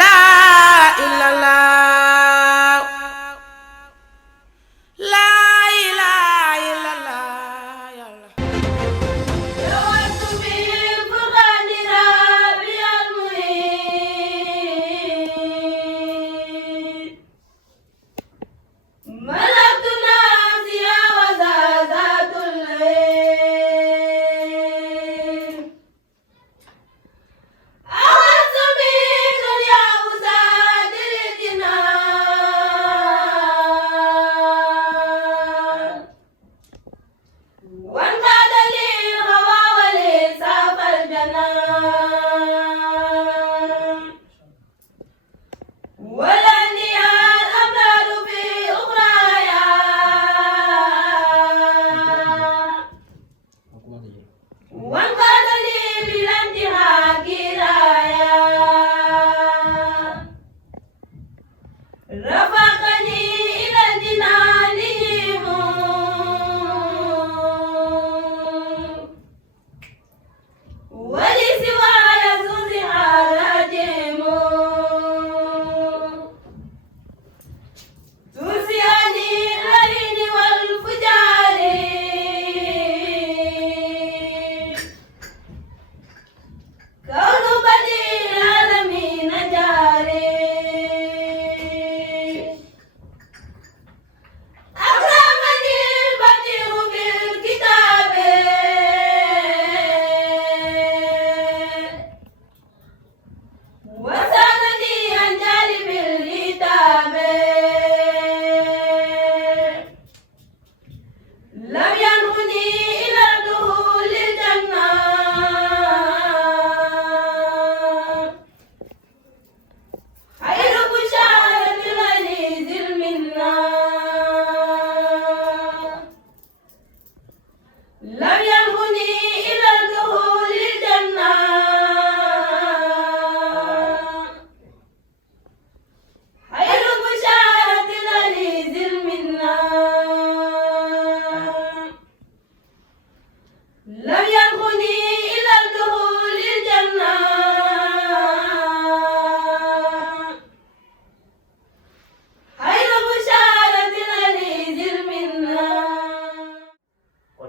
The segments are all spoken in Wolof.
ilaha illallah la ilaha illallah yàlla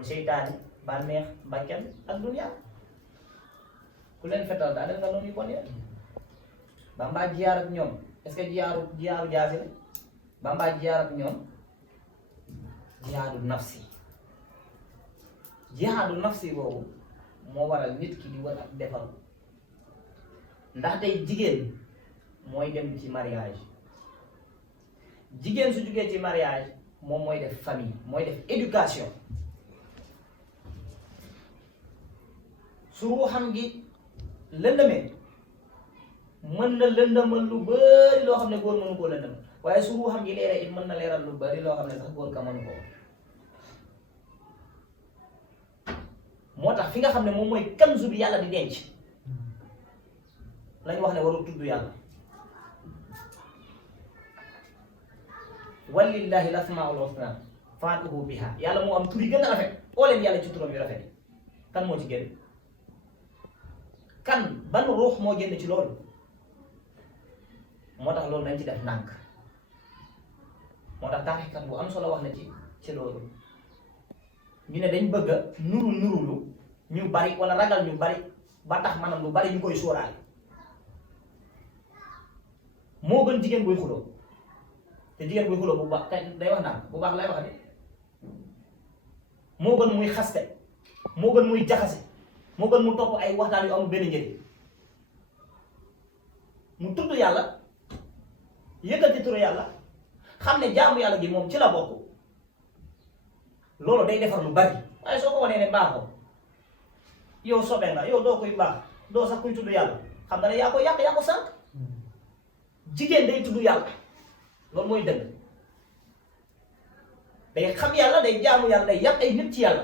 seytaane bànneex bakkan ak dunya ku leen fetal daa def nga noonu yu bon ya Bamba jiyaar ak ñoom est-ce que jiyaaru jaasi la Bamba jiyaar ak ñoom jihaadu nafsi boobu moo waral nit ki di war ak defal ndax tey jigéen mooy dem ci mariage jigéen su jugee ci mariage moom mooy def famille mooy def éducation su ruuxam gi lëndëmee mën na lëndëmal lu bari loo xam ne góor mënu koo lëndëm waaye su ruuxam gi leeree it mën na leeral lu bari loo xam ne sax góor ka mënu ko moo tax fi nga xam ne moom mooy kanzu bi yàlla di denc lañu wax ne warul tudd yàlla walillahi lasmaul husna fad'uhu biha yàlla moo am tur yi gën a rafet oo leen yàlla ci turam yu rafet yi kan moo ci génn kan ban ruux moo génn ci loolu moo tax loolu nañ ci def ndànk moo tax taarixkat bu am solo wax na ci loolu ñu ne dañ bëgg a nurulu ñu bari wala ragal ñu bari ba tax maanaam lu bari ñu koy sóoraale moo gën jigéen buy xuloo te jigéen buy xuloo bu baax kay day wax naan bu baax lay wax de moo gën muy xaste moo gën muy jaxase moo gën mu topp ay waxtaan yu amul benn njëriñ mu tudd yàlla yëkkati turu yàlla xam ne jaamu yàlla gi moom ci la bokk loolu day defar lu bari waaye soo ko wanee ne baaxoo yow sobee nga yow doo koy baax doo sax kuy tudd yàlla xam nga ne yaa ko yàq yaa ko sànq jigéen day tudd yàlla loolu mooy dëgg day xam yàlla day jaamu yàlla day yàq ay nit ci yàlla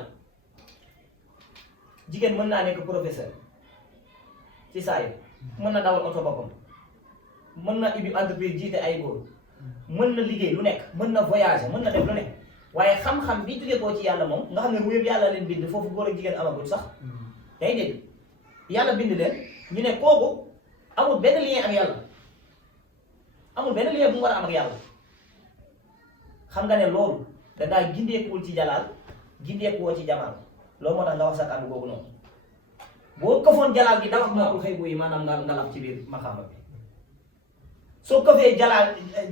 jigéen mën naa nekk professeur ci saa yi mën na dawal oto boppam mën na ubbi entreprise jiite ay góor mën na liggéey lu nekk mën na voyager mën na def lu nekk waaye xam-xam bi jóge koo ci yàlla moom nga xam ne mu yëpp yàlla leen bind foofu góor ak jigéen amagul sax day dégg yàlla bind leen ñu ne kooku amul benn lien ak yàlla amul benn lien bu mu war a am ak yàlla xam nga ne loolu dangaa gindeekuwul ci jalaal gindeekuwoo ci jamaal loolu moo tax nga wax sa kàddu googu noonu boo këfoon jalaal gi daw ak moo xëy buy maanaam nga lab ci biir maxaama bi soo këfee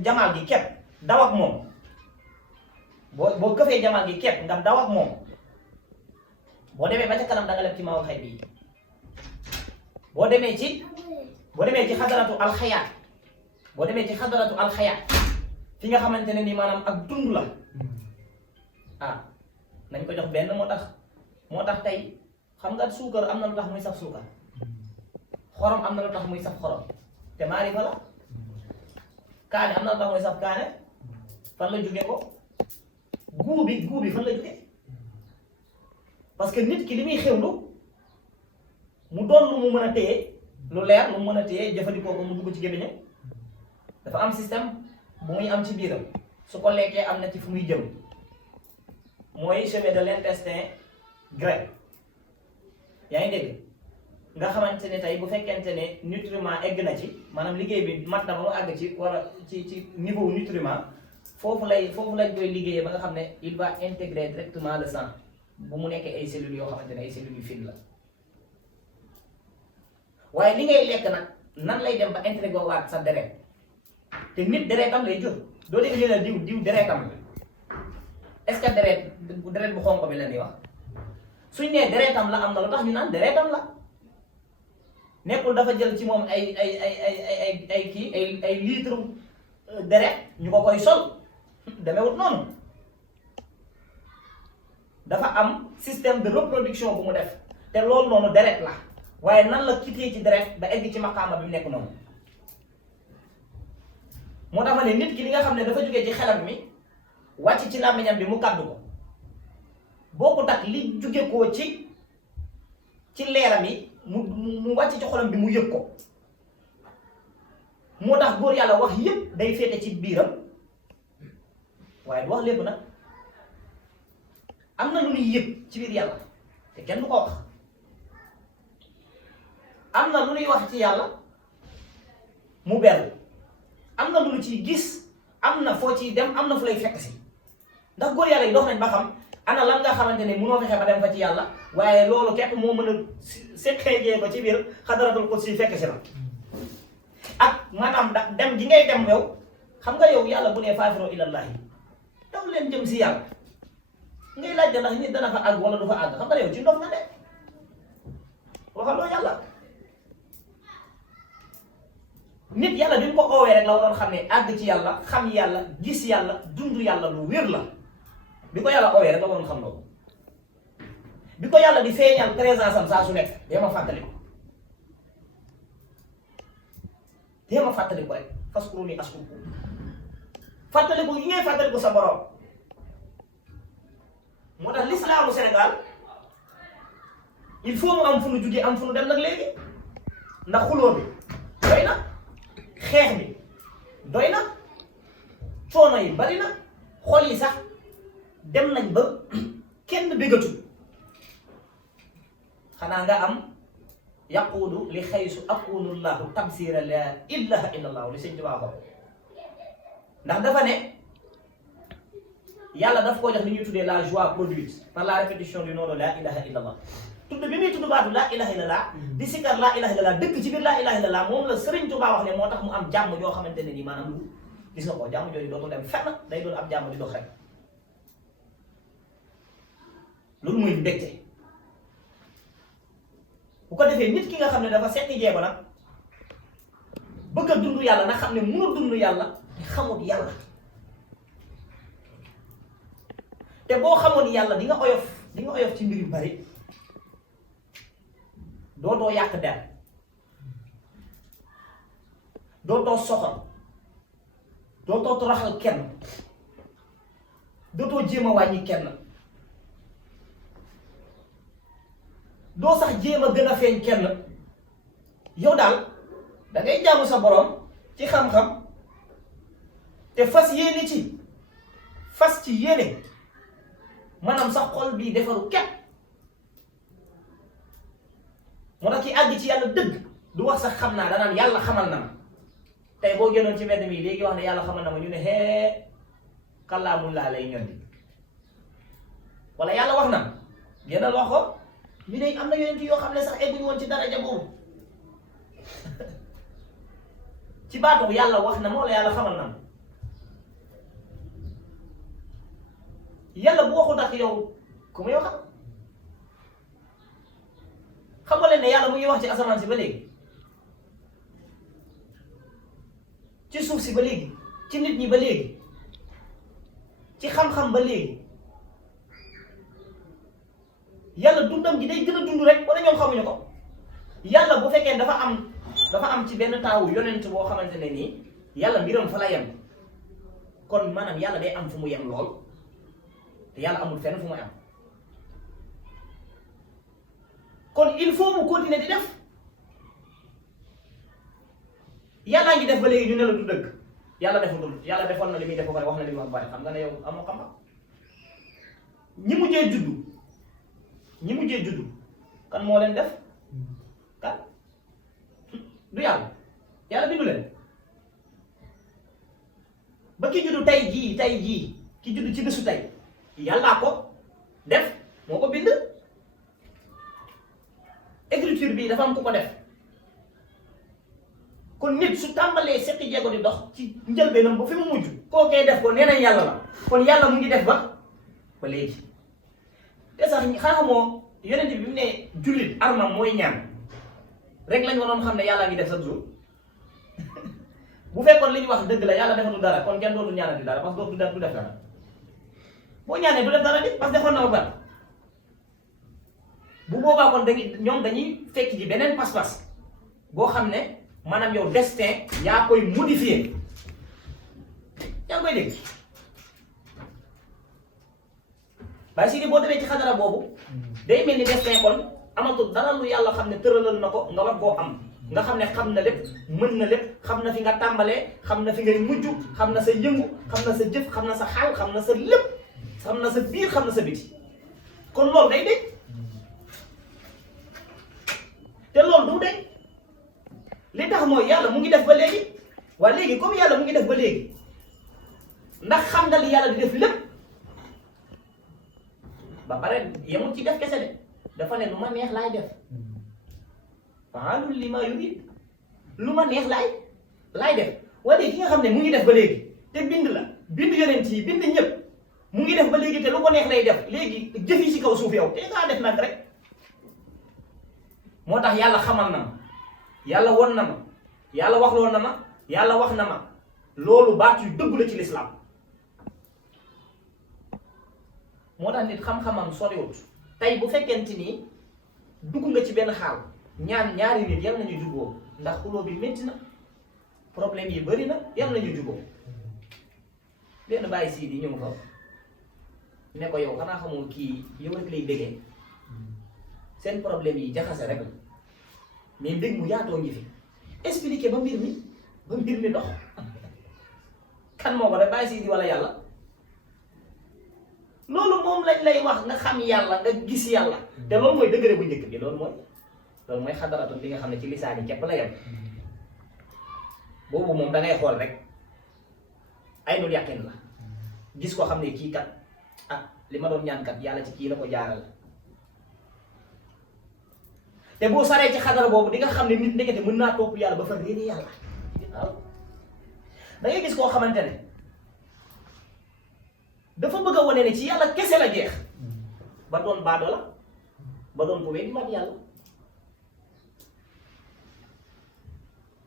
jamaal gi kepp daw ak moom boo këfee jamaal gi kepp nga daw ak moom boo demee ba ca kanam da nga leb ci maawul xay bii boo demee ci xadaratu alxayaat boo demee ci xadaratu alxayaat fi nga xamante ne ni maanaam ak dund la ah nañ ko jox benn moo tax tey xam nga suukar am na lu tax muy saf suukar xorom am na lu tax muy saf xorom te maarifa la kaane am na lu tax muy saf kaane fan la jóge ko guu bi fan la jóge parce que nit ki li muy xewlu mu doon lu mu mën a téye lu leer lu mu mën a téye jëfandikoo ko mu dugg ci gémmiñam dafa am système bu muy am ci biiram su ko lekkee am na ci fu muy jëm mooy chemin de l'intestin grêle yaa ngi dégg nga xamante ne tey bu fekkente ne nutriment egg na ci maanaam liggéey bi mat na ba mu àgg ci wala ci niveau nutriment foofu lañ koy liggéeyee ba nga xam ne il va intégrer directement le sang bu mu nekkee ay cellules yoo xamante ne ay cellules yu fine la waaye li ngay lekk nag nan lay dem ba intégré waat sa deret te nit deretam lay jur doo dégg ñu ne diw deretam la est-ce que deret bu xonq bi la ñuy wax suñ nee deretam la am na lu tax ñu naan deretam la nekkul dafa jël ci moom ay litre deret ñu ko koy sol demewut noonu dafa am système de reproduction bu mu def te loolu noonu deret la waaye nan la kitee ci deret ba egg ci maqaama bi mu nekk noonu moo tax ma ne nit ki li nga xam ne dafa jógee ci xelam mi wàcc ci làmmiñam bi mu kàddu ko bokkut ak li jóge koo ci leeram yi mu wàcc ci xolam bi mu yëg ko moo tax góor yàlla wax yépp day féete ci biiram waaye du wax lépp nag am na lu ñuy yëg ci biir yàlla te kenn du ko wax am na lu ñuy wax ci yàlla mu beru am na lu ñu ciy gis am na foo ciy dem am na fu lay fekk si ndax góor yàlla yi dox nañ ba xam ana lan nga xamante ne mënoo fexe ba dem fa ci yàlla waaye loolu képp moo mën a seqee ko ci biir xadaratul qudsi fekk si la ak maanaam ndax dem gi ngay dem yow xam nga yow yàlla bu nee faafiroo ilallahi daw leen jëm si yàlla ngay laajte ndax nit dana fa àgg wala du fa àgg xam nga yow ci ndox na de waxaloo yàlla nit yàlla bi mu ko oowee rek la waroon xam ne àgg ci yàlla xam yàlla gis yàlla dund yàlla lu wér la bi ko yàlla oowee rek la waroon xam loolu bi ko yàlla di feeñal présence am saa su nekk dama fàttali ko rek faskuruni askurkum fàttali ko yi ngay fàttali ko sa borom moo tax l'islaamu Sénégal il faut mu am fu nu jugee am fu nu dem nag léegi ndax xuloo bi doy na xeex bi doy na coono yi bari na xol yi sax dem nañ ba kenn béggatu xanaa nga am yaquulu li xaysu aqulu llahu tabsira la ilaha illa allahu li sëñ Tuubaa ko ndax dafa ne yàlla daf koo jox li ñuy tuddee la joie produite par la répétition du nom de la ilaha illa allah tudd bi muy tudd baatu laa ilaha illallah di sikkar laa ilaha illallah dëkk ci biir laa ilaha illallah moom la Sëriñ Tuubaa wax ne moo tax mu am jàmm joo xamante ne nii maanaam lu gis nga ko jàmm jooju dootul dem fenn day doon am jàmm di dox rek loolu mooy mbégte bu ko defee nit ki nga xam ne dafa seeti jeego nag bëgg a dund yàlla nag xam ne mënul dund yàlla te xamut yàlla te boo xamoon yàlla di nga oyof ci mbir yu bari dootoo yàq der dootoo soxal dootoo toroxal kenn dootoo jéem a wàññi kenn doo sax jéem a gën a feeñ kenn yow daal da ngay jaamu sa borom ci xam-xam te fas ci yéene maanaam sa xol bii defaru képp moo tax ki àgg ci yàlla dëgg du wax sax xam naa danaan yàlla xamal na ma tey boo génnoon ci mbedd mi léegi wax ne yàlla xamal na ma ñu ne hee kàllaamul laa lay ñondi wala yàlla wax na génnal wax ko ñu ne am na yonent yoo xam ne sax egguñu woon ci daraja boobu ci baatu yàlla wax na ma wala yàlla xamal na ma yàlla bu waxul ak yow ku muy waxal xam nga leen ne yàlla mu ngi wax ci asamaan si ba léegi ci suuf si ba léegi ci nit ñi ba léegi ci xam-xam ba léegi yàlla dundam gi day gën a dund rek wala ñoom xamuñu ko yàlla bu fekkee dafa am ci benn taawu yonent boo xamante ne nii yàlla mbiram fa la yem kon maanaam yàlla day am fu mu yem lool te yàlla amul fenn fu mu am kon il faut mu continuer di def yàllaa ngi def ba léegi ñu ne la du dëgg yàlla defoon na li muy def ba pare wax na li mu wax ba pare xam nga ne yow amoo xam-xam ñi mujjee juddu kan moo leen def kan du yàlla bindu leen ba ki juddu tey jii ki juddu ci bésu tey yàllaa ko def moo ko bind écriture bi dafa am ku ko def kon nit su tàmbalee seqi jéego di dox ci njëlbeenam ba fi mu mujj kookee def ko nee nañ yàlla la kon yàlla mu ngi def ba léegi te sax xaaxamoo yonent bi mu ne jullit armam mooy ñaan rek lañ waroon xam ne yàlla ngi def chaque jour bu fekkoon li ñu wax dëgg la yàlla defalu dara kon kenn dootu ñaanati dara parce que du def dara boo ñaanee du def dara di parce que defoon na ba pare bu boobaa kon ñoom dañuy fekk ji beneen pas-pas boo xam ne maanaam yow destin yaa koy modifier yaa ngi koy dégg waaye si ni boo demee ci xadara boobu day mel ni destin kon amatul dara lu yàlla xam ne tëralal na ko nga war koo am nga xam ne xam na lépp mën na lépp xam na fi nga tàmbalee xam na fi ngay mujj xam na sa yëngu xam na sa jëf xam na sa xaal xam na sa lépp xam na sa biir xam na sa biti kon loolu day dégg te loolu du dégg li tax mooy yàlla mu ngi def ba léegi waaye léegi comme yàlla mu ngi def ba léegi ndax xam nga li yàlla di def lépp ba pare yemul ci def kese de dafa ne lu ma neex laay def fa'aalun limaa yuriid lu ma neex laay def waaye léegi ki nga xam ne mu ngi def ba léegi te bind la bind yonent yi bind ñëpp mu ngi def ba léegi te lu ko neex lay def léegi jëf yi ci kaw suuf yow te ngaa def nag rek moo tax yàlla xamal na ma yàlla won na ma yàlla waxloo na ma yàlla wax na ma loolu baat yu dëgg la ci lislaam moo tax nit xam-xamam soriwut tey bu fekkente ni dugg nga ci benn xaal ñaari nit yal nañu juboo ndax xuloo bi métti na problème yi bëri na yal nañu juboo benn bàyyi sii di ñëw fa ne ko yow xanaa xamoo kii yow rek lay déggee seen problème yi jaxase rek la mais mbég mu yaatoo ngi fi expliqué ba mbir mi dox kan moo ko def bàyyi sii di wala yàlla loolu moom lañ lay wax nga xam yàlla nga gis yàlla te loolu mooy degré bu njëkk bi loolu mooy xadaratun bi nga xam ne ci lisaan yi képp la yem boobu moom da ngay xool rek ay nul yàqin la gis ko xam ne kii kat li ma doon ñaan kat yàlla ci kii la ko jaaral te boo saree ci xadara boobu di nga xam ne nit ndekete mën naa topp yàlla ba fa réeri yàlla waaw da ngay gis koo xamante ne dafa bëgg a wane ne ci yàlla kese la jeex ba doon baado la ba doon ko weddi mat yàlla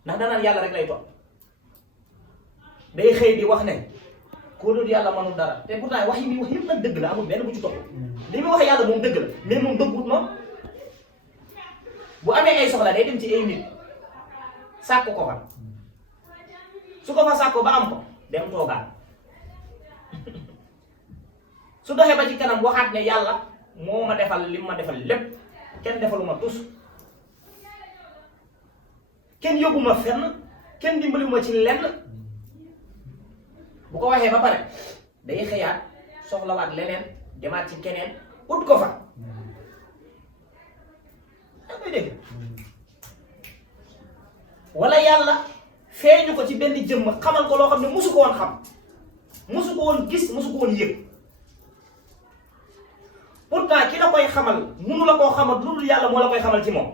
ndax danaan yàlla rek lay topp day xëy di wax ne koo dul yàlla manul dara te pourtant wax yi muy wax yëpp nag dëgg la amul benn bu ci topp li muy wax yàlla moom dëgg la mais moom dëggut moom bu amee ay soxla day dem ci ay nit sàkk ko fa su ko fa sàkko ba am ko dem toogaat su doxee ba ci kanam waxaat ne yàlla moo ma defal li ma defal lépp kenn defaluma tus kenn yóbbuma fenn kenn dimbaliwuma ci lenn bu ko waxee ba pare day xëyaat soxlawaat leneen demaat ci keneen ut ko fa yaa ngi dégg wala yàlla feeñu ko ci benn jëmm xamal ko loo xam ne musu ko woon xam musu ko woon gis musu ko woon yëg pourtant ki la koy xamal munu la koo xamal lu dul yàlla moo la koy xamal ci moom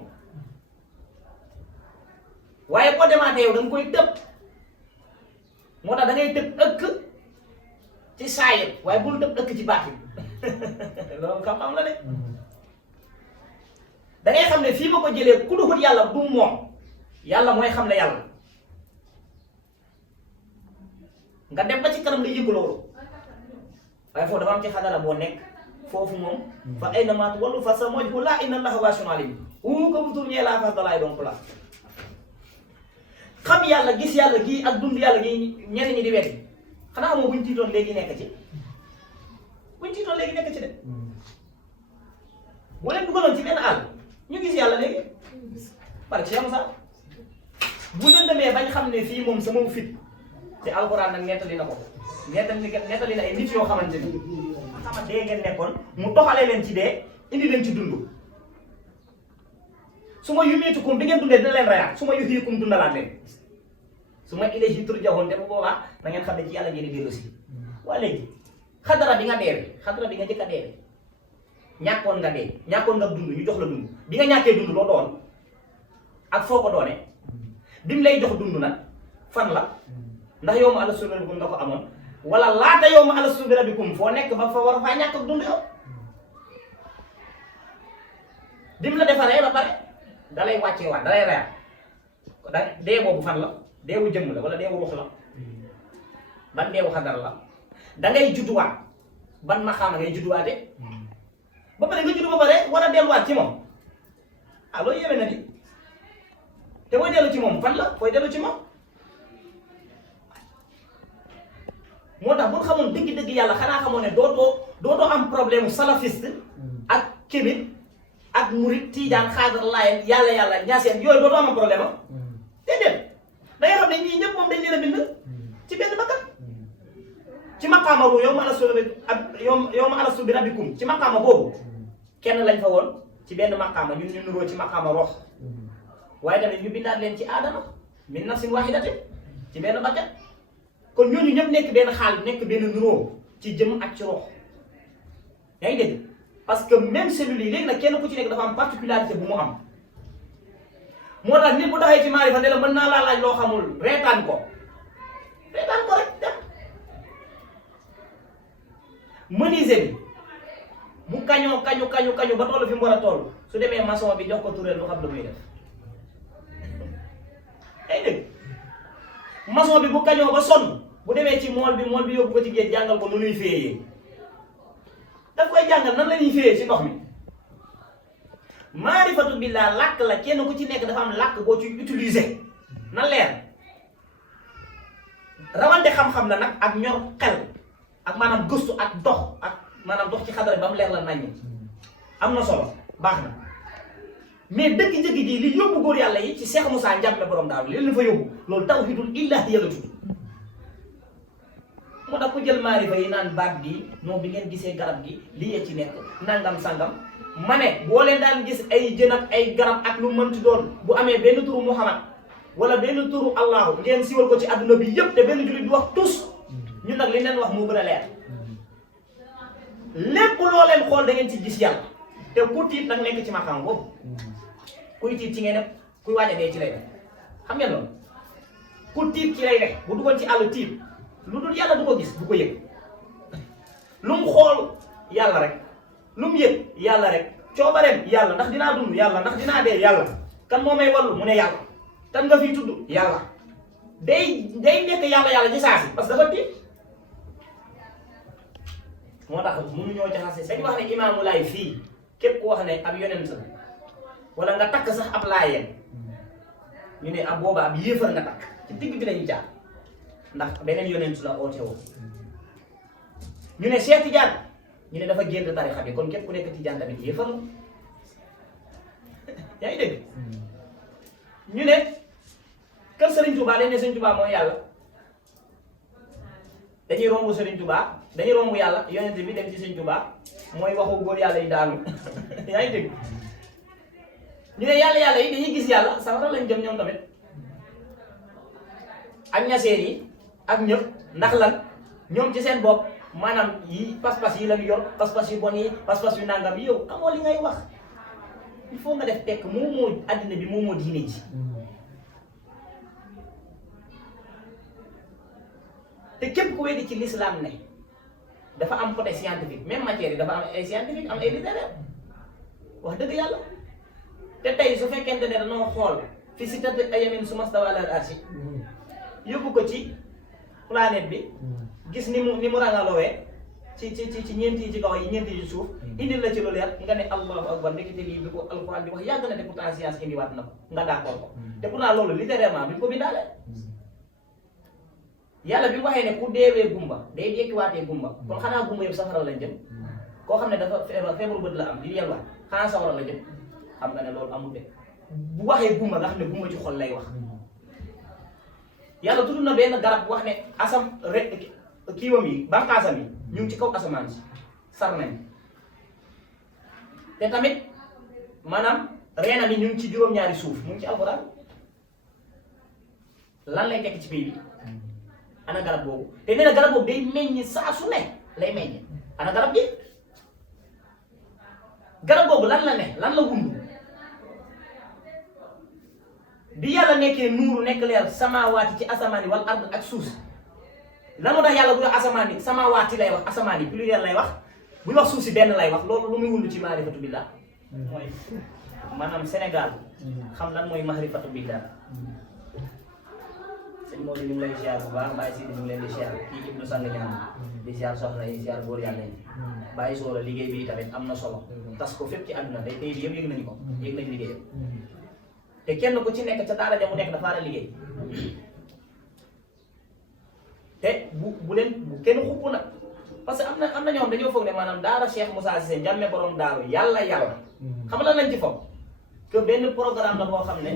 waaye boo demaatee yow da nga koy tëb moo tax da ngay tëb ëkk ci saayir waaye bul tëb ëkk ci baatin loolu xam-xam la de da ngay xam ne fii ma ko jëlee ku duxut yàlla du moom yàlla mooy xam ne yàlla nga dem ba ci kanam nga yëg loolu waaye foofu dafa am ci xadara boo nekk foofu moom fa ay na maatu wallu fa sa moj bu laa inna allaha waasi'un aliim uu ko bu tur ñee laa fas dalaay donc la xam yàlla gis yàlla gii ak dund yàlla gii ñenn ñi di weddi xanaa xamoo buñ tiitoon léegi nekk ci buñ tiitoon léegi nekk ci de bu leen dugaloon ci benn àll ñu gis yàlla léegi parce que am sax bu lëndëmee bañ xam ne fii moom sama fit te alxuraan nag nettali na ko nettali na ay nit yoo xamante ni xama dee ngeen nekkoon mu toxalee leen ci dee indi leen ci dund su ma yumeetukum bi ngeen dundee dina leen reyaat su ma yuhyikum dundalaat leen su ma ilayhi turja'uun te bu boobaa da ngeen xam ne ci yàlla ngeen di dellu si waa léegi xadara bi nga deewee xadara bi nga jëkk a deewee ñàkkoon nga dee ñàkkoon nga dund ñu jox la dund bi nga ñàkkee dund loo doon ak foo ko doonee bi mu lay jox dund nag fan la ndax yow ma alastu bi rabbikum nga ko amoon wala laata yow ma alastu bi rabbikum foo nekk ba fa war a faa ñàkk ak dund yow bi mu la defaree ba pare da lay wàccee waat da lay reyaat da dee boobu fan la deewu jëmm la wala deewu ruux la ban deewu xadar la da ngay judduwaat ban maxaama ngay judduwaatee ba pare nga juddu ba pare war a delluwaat ci moom ah loolu yéeme na di te booy dellu ci moom fan la booy dellu ci moom moo tax bu ñu xamoon dëgg-dëgg yàlla xanaa xamoon ne dootoo am problème salafiste ak kémit ak murit tiijaan xaadar laayeen yàlla ñaaseen yooyu dootoo am problème am déedéet da nga xam ne ñii ñëpp moom dañ leen a bind ci benn bakkan ci maqaama boobu yow ma alastu bi rabbikum ci maqaama boobu kenn lañ fa woon ci benn maqaama ñun ñu nuroo ci maqaama rox waaye tamit ñu bindaat leen ci aadama min nafsin wahidatin ci benn bakkan kon ñooñu ñëpp nekk benn xaal nekk benn nuroo ci jëm ak ci rox yaa ngi dégg parce que même cellules yi léegi nag kenn ku ci nekk dafa am particularité bu mu am moo tax nit bu taxee ci maarifa ne la mën naa laa laaj loo xamul reetaan ko rek dem menuisier bi bu kañu ba toll fi mu war a toll su demee maçon bi jox ko tureel lu xam lu muy def ay dégg maçon bi bu kañoo ba sonn bu demee ci mool bi yóbbu ko ci géej jàngal ko nu nuy féeyee daf koy jàngal nan la ñuy féeyee ci ndox mi maarifatu billah làkk la kenn ku ci nekk dafa am làkk boo ci utiliser na leer rawante xam-xam la nag ak ñor xel ak maanaam gëstu ak dox ak maanaam dox ci xadara ba mu leer la naññ am na solo baax na mais dëgg-dëgg ji li yóbbu góor yàlla yi ci Cheikh Moussa Ndiame borom daaw li leen fa yóbbu loolu tawhidul ilaahi yàlla tudd moo tax ku jël maarifa yi naan baat bi non bi ngeen gisee garab gi lii yee ci nekk nangam sangam ma ne boo leen daan gis ay jën ak ay garab ak lu mënti doon bu amee benn turu Muhammad wala benn turu Allahu ngeen siwal ko ci adduna bi yëpp te benn jullit du wax tus ñun nag li leen wax moo gën a leer lépp loo leen xool da ngeen ci gis yàlla te ku tiit nag nekk ci maqaam boobu kuy tiit ci ngay def kuy waaj a dee ci lay def xam ngeen loolu ku tiit ci lay def bu duggoon ci àll tiit lu dul yàlla du ko gis du ko yëg lu mu xool yàlla rek lu mu yëg yàlla rek coobareem yàlla ndax dinaa dund yàlla ndax dinaa dee yàlla kan moo may wallu mu ne yàlla kan nga fiy tudd yàlla day nekk yàlla ci saa si parce que dafa tiit moo tax mënuñoo jaxase dañu wax ne imaamu laay fii képp ku wax ne ab yonent la wala nga takk sax ab laayeen ñu ne ab booba ab yéefar nga takk ci digg bi lañu jaar ndax beneen yonent la oote woo ñu ne Cheikh Tidiane ñu ne dafa génn tarixa bi kon képp ku nekk Tidiane tamit yéefar la yaa ngi dégg ñu ne kër Serigne Touba dañ ne Serigne Touba mooy yàlla dañuy romb Serigne Touba dañuy romb yàlla yonent bi dem ci Serigne Touba mooy waxu góor yàlla yi daanu yaa ngi dégg ñu ne yàlla yi dañuy gis yàlla safara lañ jëm ñoom tamit ak ñaseen yi ak ñëpp ndax lan ñoom ci seen bopp maanaam yi pas-pas yi lañu yor pas-pas yu bon yi pas-pas yu nangam yi yow amoo li ngay wax il faut nga def tekk moom moo addina bi moom moo diine ji te képp ku weddi ci l'islam ne dafa am côté scientifique même matière yi dafa am ay scientifique am ay littéraire wax dëgg yàlla te tey su fekkente ne dañoo xool fi si tëdd ayamin su mastawa alal arshi yóbbu ko ci planète bi gis ni mu rangalowee ci ñeenti yi ci kaw yi ñeenti yi ci suuf indil la ci lu leer nga ne allahu akbar ndekete lii bi ko alquran di wax yàgg na te pourtant science indiwaat na ko nga d'accord ko te pourtant loolu littérairement bi ko bindaale yàlla bi mu waxee ne ku deewee gumba day dekkiwaatee gumba kon xanaa gumba yëpp safara lañ jëm koo xam ne dafa feebaru bët la am di yelwaat xanaa safara la jëm xam nga ne loolu amul de bu waxee gumba nga xam ne gumba ci xol lay wax yàlla tudd na benn garab wax ne kiiwam yi bànqaasam yi ñu ngi ci kaw asamaan si sar nañ te tamit maanaam reenam yi ñu ngi ci juróom-ñaari suuf mu ngi ci alxuraan lan lay tekk ci pays bi ana garab boobu te nee na garab boobu day meññ saa su ne lay meññ ana garab gi garab boobu lan la ne lan la wund bi yàlla nekkee nuuru nekk leer samaawaati ci asamaan yi wal ard ak suuf lan moo tax yàlla bu wax asamaan yi samaawaati lay wax asamaan yi pluriel lay wax buy wax suuf si benn lay wax loolu lu muy wund ci maarifatu billah mooy maanaam Sénégal xam lan mooy maarifatu billah sëñ Maodo ñu ngi lay ziar bu baax Baye Sidi ñu ngi leen di ziar kii Ibnu Sang ñaan di ziar soxna yi ziar góor yàlla yi Baye Soora liggéey bi tamit am na solo tas ko fépp ci àdduna day tey yëpp yëg nañu ko yëg nañu liggéeyam te kenn ku ci nekk ca daara ja mu nekk dafa war a liggéey te bu kenn xupp nag parce que am na ñoom dañoo foog ne maanaam daara Cheikh Moussa Cissé Ndiamé borom daaru yàlla xam la nañ ci foog que benn programme la boo xam ne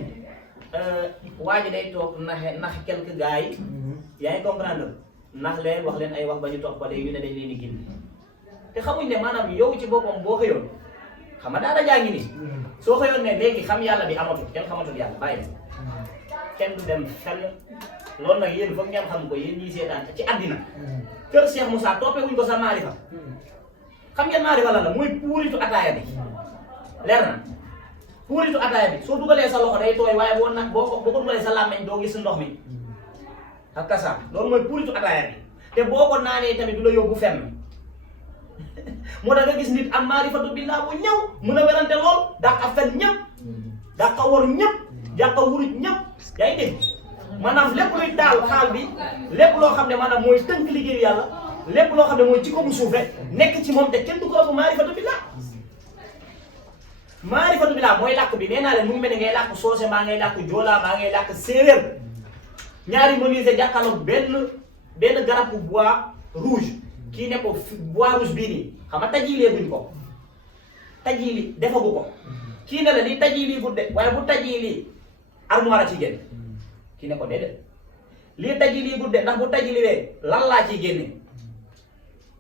waa ji day toog nax quelques gars yi yaa ngi comprendre nax leen wax leen ay wax ba ñu toog ba léegi ñu ne dañ leen di gindi te xamuñ ne maanaam yow ci boppam boo xëyoon xam nga daara jaa ngi nii soo xëyoon ne léegi xam yàlla bi amatul kenn xamatul yàlla bàyyi kenn du dem fenn loolu nag yéen foog ngeen xam ko yéen ñii seetaan ci àddina kër Cheikh Moussa toppee wuñ ko sa maarifa xam ngeen maarifa lan la mooy puuritu ataaya bi leer na puuritu ataaya bi soo dugalee sa loxo day tooy waaye boo ko dugalee sa làmmeñ doo gis ndox mi ak kasa loolu mooy puuritu ataaya bi te boo ko naanee tamit du la yóbbu fenn moo tax nga gis nit am maarifatu billah bu ñëw mun a werante lool daa a fen ñëpp daa a wor ñëpp daa a wuruj ñëpp yaa ngi dégg maanaam lépp luy taal xaal bi lépp loo xam ne maanaam mooy tënk liggéeyu yàlla lépp loo xam ne mooy ci ko bu suufe nekk ci moom te kenn du ko ëpp maarifatu billah maarifatu billah mooy làkk bi nee naa leen mu ngi mel ni ngay làkk soose maa ngay làkk joolaa maa ngay làkk séeréer ñaari menuisier jàkkaarloog benn garab bu bois rouge kii ne ko bois rouge bii nii xam nga tajilee buñ ko tajili defagu ko kii ne la li tajili bu de waaye bu tajili armoire a ci génn kii ne ko déedéet lii tajili bu de ndax bu tajiliwee lan laa ciy génne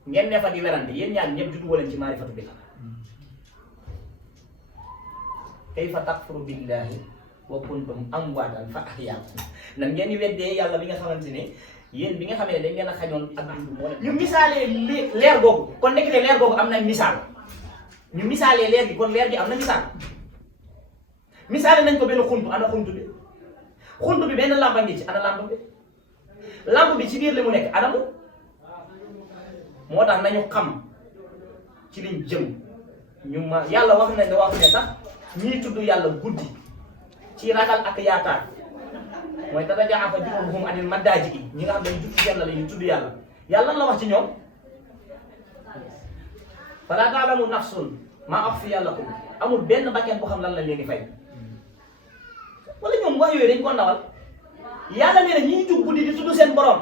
ngeen ne fa di werante yéen ñaar ñëpp juddu waleen ci maarifatu billah kayfa takfuru billahi wa kuntum amwaatan fa ahyaakum nan ngeen di weddee yàlla bi nga xamante ne yéen bi nga xam ne dañ leen a xañoon ak dund moo ñu misaalee leer googu kon nekk ne leer googu am na misaal ñu misaalee leer gi kon leer gi am na misaal misaale nañ ko benn xuntu ana xuntu bi benn làmpa ngi ci ana lamp bi ci biir li mu nekk anamu moo tax nañu xam ci liñ jëm ñu ma yàlla wax na ne wax ne sax ñii tudd yàlla guddi ci ragal ak yaakaar mooy tatajaafa junuubuhum anil madaaji ñi nga xam ne jukki seen la ñu tudd yàlla yàlla lan la wax ci ñoom falaa taalamu nafsun maa uxfiya lakum amul benn bakkeen boo xam lan la leen di fay wala ñoom wax yooyu dañ ko ndawal yàlla nee na ñi jug guddi di tudd seen borom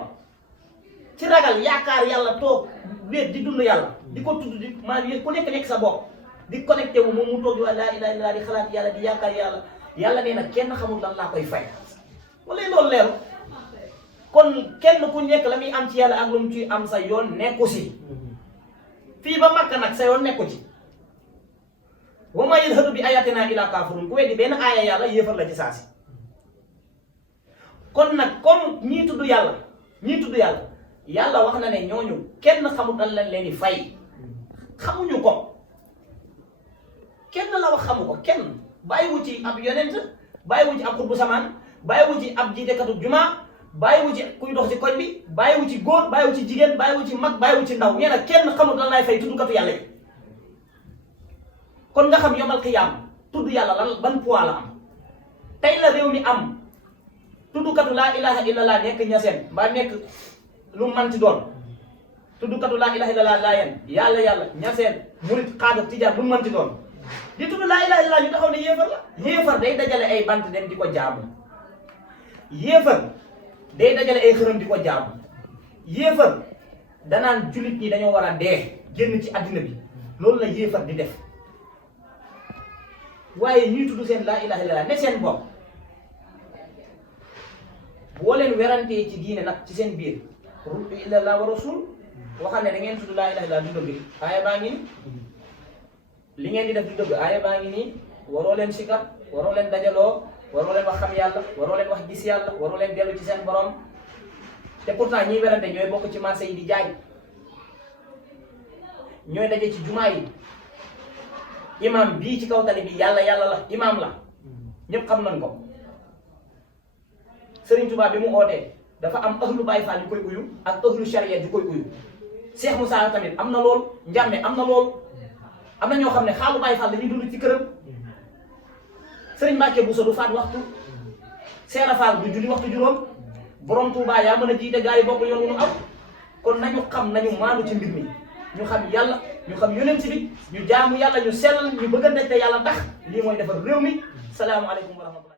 ci ragal yaakaar yàlla toog wéet di dund yàlla di ko tudd di maanaam ku nekk sa bopp di connecté wu moom mu toog di wax laa ilaaha illallaah di xalaat yàlla di yaakaar yàlla yàlla nee na kenn xamul lan laa koy fay wala loolu leeru kon kenn ku nekk la muy am ci yàlla ak lu mu ciy am sa yoon nekku si fii ba Makka nag sa yoon nekku ci wa maa yajhadu bi ayaatinaa illaa kaafiruun ku weddi benn aaya yàlla yéefar la ci saasi kon nag comme ñii tudd yàlla yàlla wax na ne ñooñu kenn xamul nan lañ leen di fay xamuñu ko kenn la wax xamu ko kenn bàyyiwu ci ab yonent bàyyiwu ci ab xutbu samaan bàyyiwu ci ab jiitekatu juma bàyyiwu ci kuy dox ci koñ bi bàyyiwu ci góor bàyyiwu ci jigéen bàyyiwu ci mag bàyyiwu ci ndaw nee na kenn xamul lan lay fay tuddkatu yàlla yi kon nga xam yomal xiyaam tudd yàlla lan ban poids la am tey la réew mi am tuddkatu laa ilaha illallah nekk ñaseen mbaa nekk lu manti doon tuddkatu laa ilaha illallah laayeen yàlla ñaseen murit xaadir tijaan lu manti doon di tudd laa ilaha illallah ñu taxaw ne yéefar la yéefar day dajale ay bant dem di ko jaamu yéefar day dajale ay xërëm di ko jaamu yéefar danaan jullit ñi dañoo war a dee génn ci àddina bi loolu la yéefar di def waaye ñuy tudd seen laa ilaha illallah ne seen bopp boo leen werantee ci diine nag ci seen biir ruutu illallah wa rasul waxal ne da ngeen tudd laa ilaha illallah du dëgg aaya baa ngi nii li ngeen di def du dëgg aaya baa ngi nii waroo leen sikar waroo leen dajaloo waroo leen wax xam yàlla waroo leen wax gis yàlla waroo leen dellu ci seen borom te pourtant ñiy werante ñooy bokk ci marché yi di jaay ñooy daje ci jumaa yi imam bii ci kaw tali bi yàlla la imam la ñëpp xam nañ ko Serigne Touba bi mu ootee dafa am ahlu Baye Fall yu koy uyu ak ahlu charia yu koy uyu Cheikh Moussa tamit am na lool Ndiame am na lool am na ñoo xam ne xaalu Baye Fall dañuy dund ci këram Serigne Mbacke Bousso du faat waxtu Seera Fall du julli waxtu juróom borom Touba yaa mën a jiite gars yi bokk yoon wu ñu aw kon nañu xam nañu maandu ci mbir mi ñu xam yàlla ñu xam yonent bi ñu jaamu yàlla ñu sellal ñu bëgg a nekk te yàlla tax lii mooy defar réew mi salaamualeykum wa rahmatullah.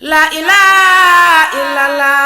La ilaha illallah